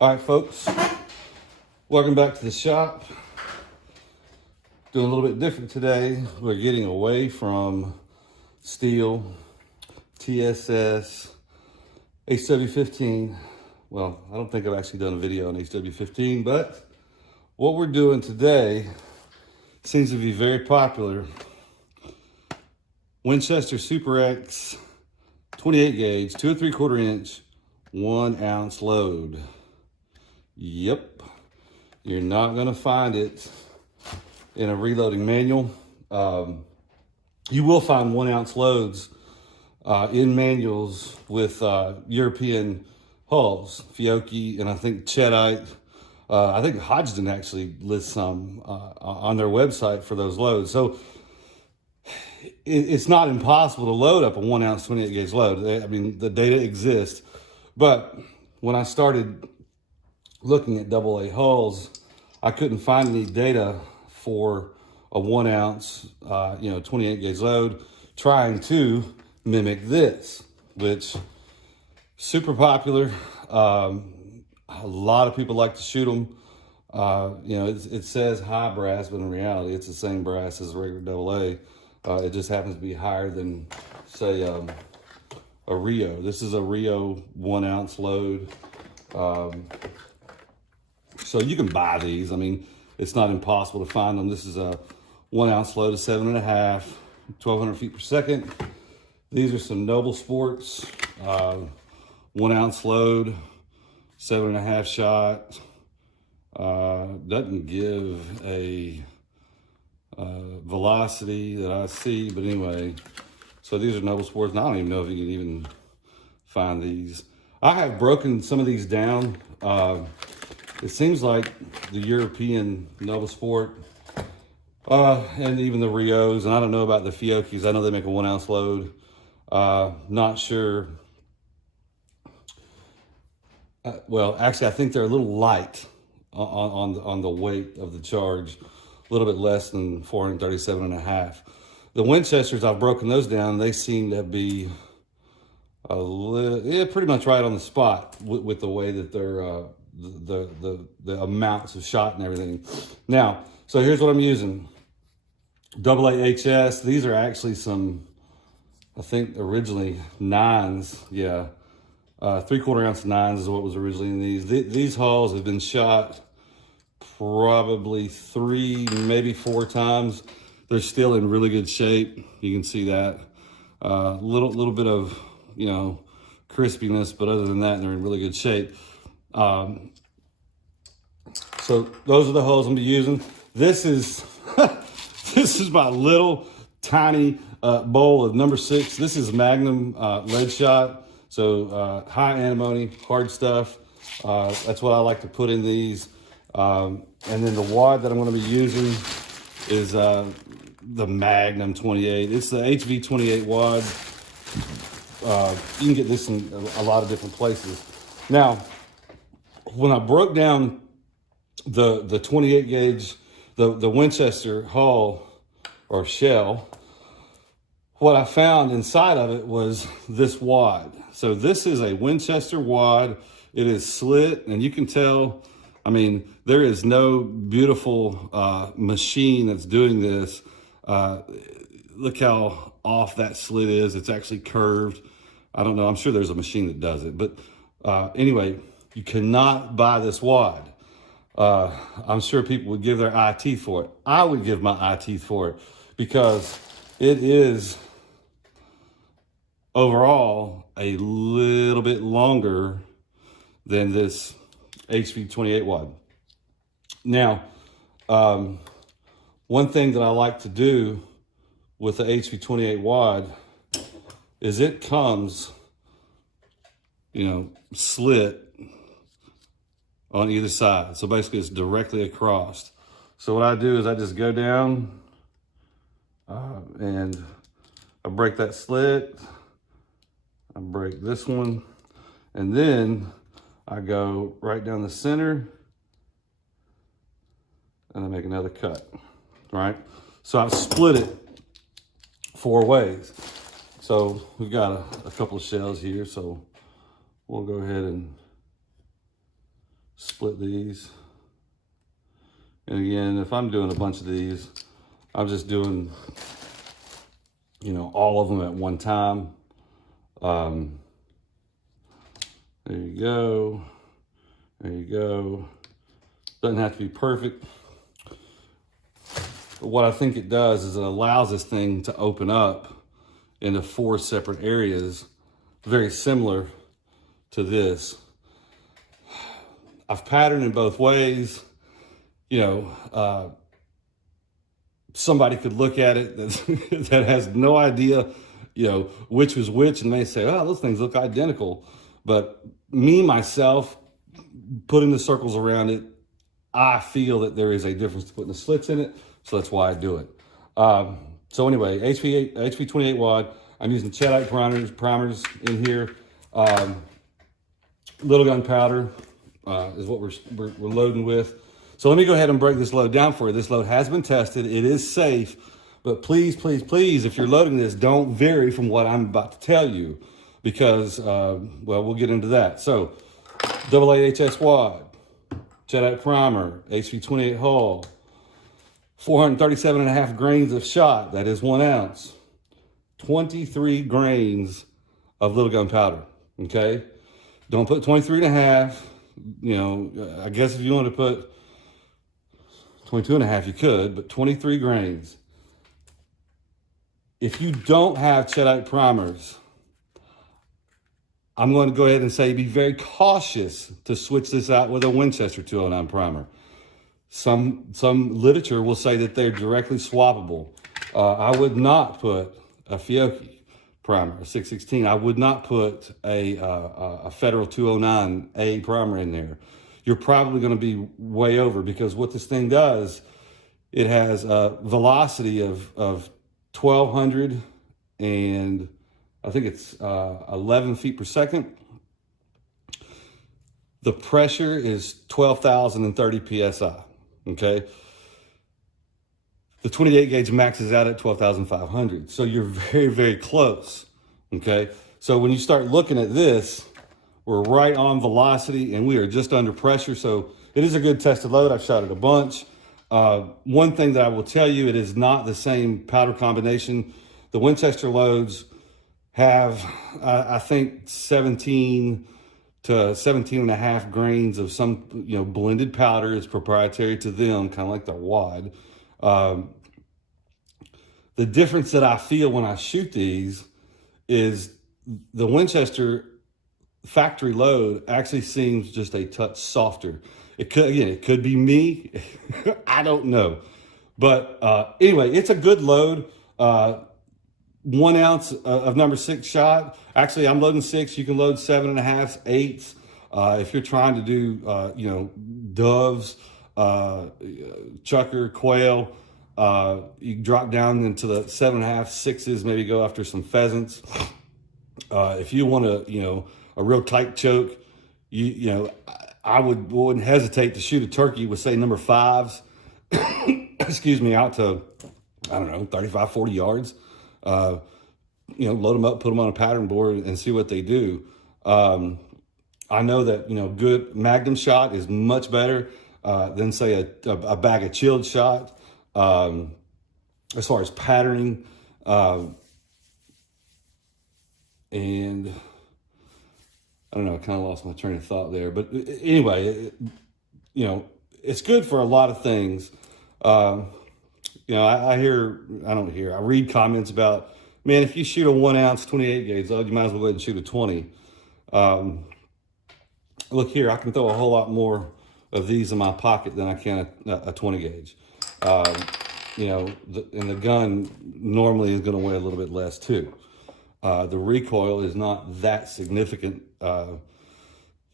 All right, folks, welcome back to the shop. Doing a little bit different today. We're getting away from steel, TSS, HW15. Well, I don't think I've actually done a video on HW15, but what we're doing today seems to be very popular. Winchester Super X 28 gauge, 2 3/4 inch, 1 ounce load. Yep, you're not gonna find it in a reloading manual. You will find 1 ounce loads in manuals with European hulls, Fiocchi, and I think Cheddite. I think Hodgdon actually lists some on their website for those loads. So it's not impossible to load up a 1 ounce 28 gauge load. I mean, the data exists. But when I started looking at AA hulls, I couldn't find any data for a 1 ounce, 28 gauge load, trying to mimic this, which super popular. A lot of people like to shoot them. It says high brass, but in reality, it's the same brass as a regular AA. It just happens to be higher than, say, a Rio. This is a Rio 1 ounce load. So you can buy these. I mean, it's not impossible to find them. This is a 1 ounce load of 7.5, 1,200 feet per second. These are some Noble Sports, 1 ounce load, 7.5 shot. Doesn't give a velocity that I see, but anyway, so these are Noble Sports, and I don't even know if you can even find these. I have broken some of these down. It seems like the European Noble Sport, and even the Rios, and I don't know about the Fiocchis. I know they make a 1 ounce load. Not sure. Well, actually, I think they're a little light on the weight of the charge, a little bit less than 437.5. The Winchesters, I've broken those down. They seem to be pretty much right on the spot with the way that they're the amounts of shot and everything. Now, so here's what I'm using. AA HS. These are actually some, I think originally 9s. Yeah. 3/4 ounce 9s is what was originally in these. These hulls have been shot probably 3, maybe 4 times. They're still in really good shape. You can see that. Little bit of, crispiness, but other than that, they're in really good shape. So those are the hulls I'm gonna be using. This is this is my little tiny bowl of number 6. This is Magnum lead shot. So high antimony, hard stuff. That's what I like to put in these. And then the wad that I'm gonna be using is the Magnum 28. It's the HV28 wad. You can get this in a lot of different places. Now, when I broke down the 28 gauge, the Winchester hull or shell, what I found inside of it was this wad. So this is a Winchester wad. It is slit, and you can tell, I mean, there is no beautiful machine that's doing this. Look how off that slit is. It's actually curved. I don't know. I'm sure there's a machine that does it. But anyway, you cannot buy this wad. I'm sure people would give their eye teeth for it. I would give my eye teeth for it because it is overall a little bit longer than this HV28 wad. Now, one thing that I like to do with the HV28 wad is it comes, slit on either side. So basically it's directly across. So what I do is I just go down and I break that slit. I break this one, and then I go right down the center and I make another cut, right? So I've split it 4 ways. So we've got a couple of shells here, so we'll go ahead and split these. And again, if I'm doing a bunch of these, I'm just doing, you know, all of them at one time. There you go. There you go. Doesn't have to be perfect. But what I think it does is it allows this thing to open up into 4 separate areas, very similar to this. I've patterned in both ways. You know, somebody could look at it that has no idea, you know, which was which, and they say, oh, those things look identical. But me, myself, putting the circles around it, I feel that there is a difference to putting the slits in it, so that's why I do it. So anyway, HP 28 wad. I'm using Cheddite primers in here. Little gun powder is what we're loading with. So let me go ahead and break this load down for you. This load has been tested. It is safe, but please, please, please, if you're loading this, don't vary from what I'm about to tell you because, well, we'll get into that. So AA HS wad, Cheddite primer, HP 28 hull, 437.5 grains of shot. That is 1 ounce. 23 grains of little gun powder, okay? Don't put 23.5. You know, I guess if you want to put 22.5, you could, but 23 grains. If you don't have Cheddite primers, I'm going to go ahead and say be very cautious to switch this out with a Winchester 209 primer. Some literature will say that they're directly swappable. I would not put a Fiocchi primer, a 616. I would not put a Federal 209A primer in there. You're probably going to be way over because what this thing does, it has a velocity of 1,200 and I think it's 11 feet per second. The pressure is 12,030 PSI, okay? The 28 gauge maxes out at 12,500. So you're very, very close, okay? So when you start looking at this, we're right on velocity and we are just under pressure. So it is a good tested load. I've shot it a bunch. One thing that I will tell you, it is not the same powder combination. The Winchester loads have, I think, 17 to 17.5 grains of some, you know, blended powder. It's proprietary to them, kind of like the wad. The difference that I feel when I shoot these is the Winchester factory load actually seems just a touch softer. It could, again, it could be me. I don't know. But anyway, it's a good load. 1 ounce of number 6 shot. Actually, I'm loading 6. You can load 7.5, 8. If you're trying to do, you know, doves, chucker, quail, you drop down into the 7.5, 6s, maybe go after some pheasants. If you want to, you know, a real tight choke, you know, I wouldn't hesitate to shoot a turkey with, say, number 5s, excuse me, out to, I don't know, 35, 40 yards. You know, load them up, put them on a pattern board and see what they do. I know that, you know, good Magnum shot is much better than, say, a bag of chilled shot. As far as patterning, and I don't know, I kind of lost my train of thought there. But anyway, you know, it's good for a lot of things. You know, I read comments about, man, if you shoot a 1 ounce 28 gauge, you might as well go ahead and shoot a 20. Look here, I can throw a whole lot more of these in my pocket than I can a 20 gauge. You know, and the gun normally is going to weigh a little bit less too. The recoil is not that significant, you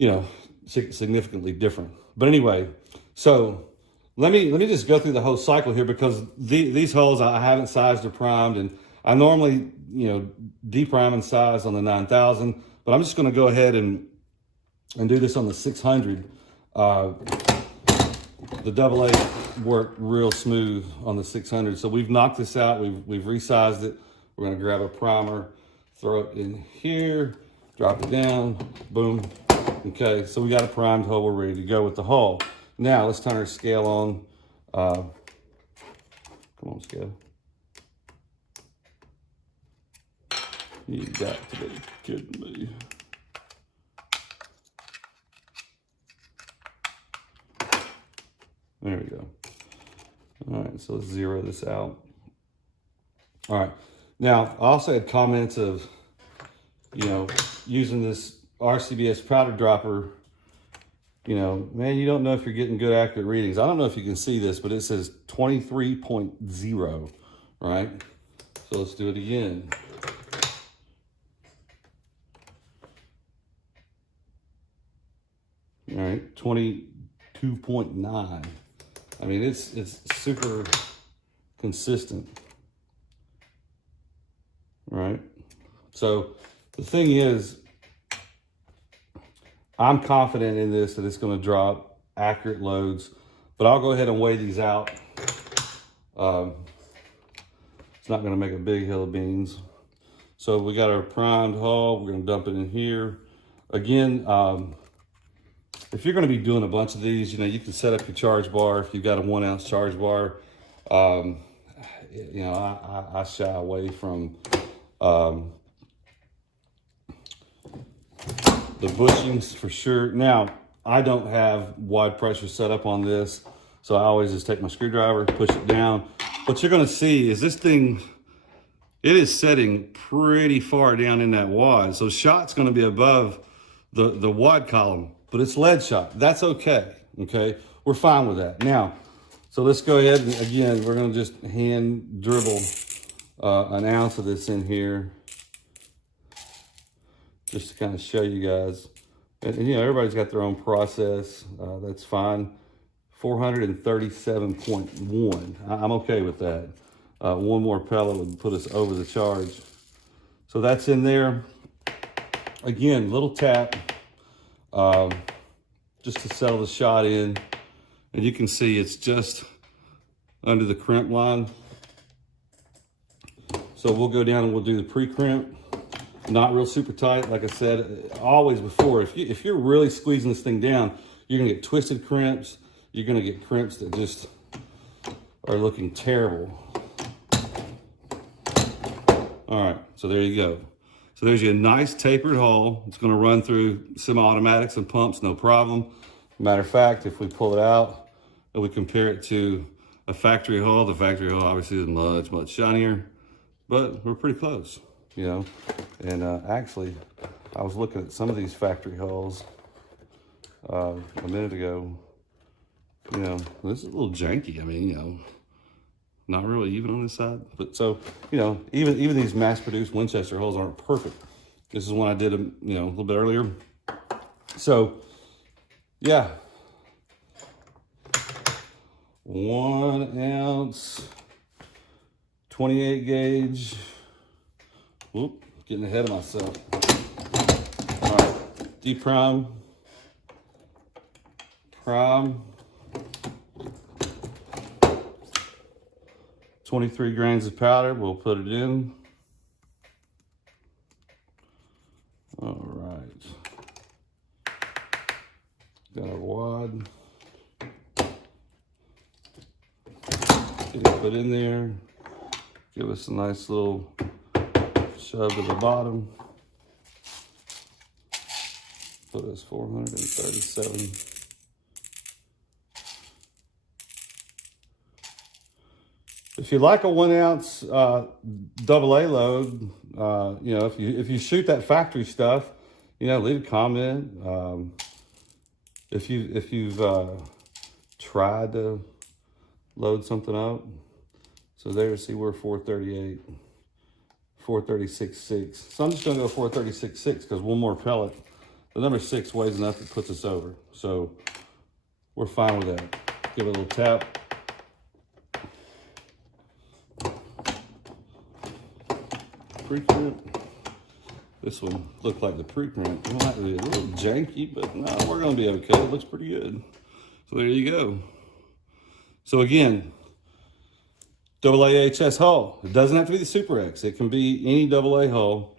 know, significantly different. But anyway, so let me just go through the whole cycle here because these holes I haven't sized or primed, and I normally, you know, deprime and size on the 9000, but I'm just going to go ahead and do this on the 600. The AA worked real smooth on the 600, so we've knocked this out. We've resized it. We're going to grab a primer, throw it in here, drop it down, boom, Okay, so we got a primed hull. We're ready to go with the hull. Now let's turn our scale on. Come on, scale. You got to be kidding me. There we go. All right, so let's zero this out. All right, now I also had comments of, you know, using this RCBS powder dropper, you know, man, you don't know if you're getting good accurate readings. I don't know if you can see this, but it says 23.0, right? So let's do it again. All right, 22.9. I mean, it's super consistent, right? So the thing is, I'm confident in this that it's going to drop accurate loads, but I'll go ahead and weigh these out. It's not going to make a big hill of beans. So we got our primed hull. We're going to dump it in here. Again, if you're going to be doing a bunch of these, you know, you can set up your charge bar. If you've got a 1 ounce charge bar, you know, I shy away from the bushings for sure. Now, I don't have wide pressure set up on this, so I always just take my screwdriver, push it down. What you're going to see is this thing, it is setting pretty far down in that wad. So shot's going to be above the wad column, but it's lead shot. That's okay, okay? We're fine with that. Now, so let's go ahead and again, we're going to just hand dribble an ounce of this in here, just to kind of show you guys. And you know, everybody's got their own process. That's fine. 437.1. I'm okay with that. One more pellet would put us over the charge. So that's in there. Again, little tap, just to settle the shot in. And you can see it's just under the crimp line. So we'll go down and we'll do the pre-crimp. Not real super tight, like I said always before. If you're really squeezing this thing down, you're gonna get twisted crimps. You're gonna get crimps that just are looking terrible. All right, so there you go. So there's your nice tapered hull. It's gonna run through semi-automatics and pumps, no problem. Matter of fact, if we pull it out and we compare it to a factory hull, the factory hull obviously is much, much shinier, but we're pretty close, you know? And actually, I was looking at some of these factory hulls a minute ago. You know, this is a little janky. I mean, you know, not really even on this side. But so, you know, even these mass-produced Winchester hulls aren't perfect. This is one I did, you know, a little bit earlier. So, yeah. 1 ounce, 28 gauge. Whoop, getting ahead of myself. All right, deprime, prime. 23 grains of powder, we'll put it in. All right. Got our wad. Get it put in there. Give us a nice little shove to the bottom. Put us 437. If you like a 1 ounce double A load, you know, if you shoot that factory stuff, you know, leave a comment. If you've tried to load something up, so there, see, we're 438, 436.6. So I'm just gonna go 436.6 because one more pellet. The number 6 weighs enough, it puts us over. So we're fine with that. Give it a little tap. Pre-crimp. This one looked like the pre-crimp. It might be a little janky, but no, we're gonna be okay. It looks pretty good. So there you go. So again, double AHS hull. It doesn't have to be the Super X. It can be any double A hull.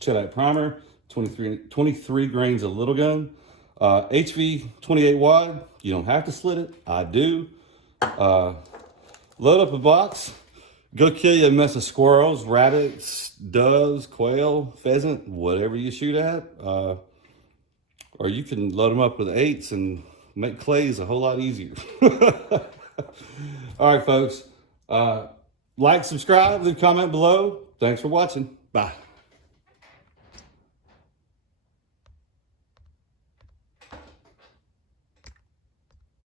Cheddite primer, 23 grains of little gun. HV 28 wide. You don't have to slit it. I do. Load up a box. Go kill you a mess of squirrels, rabbits, doves, quail, pheasant, whatever you shoot at. Or you can load them up with 8s and make clays a whole lot easier. All right, folks. Like, subscribe, leave a comment below. Thanks for watching. Bye.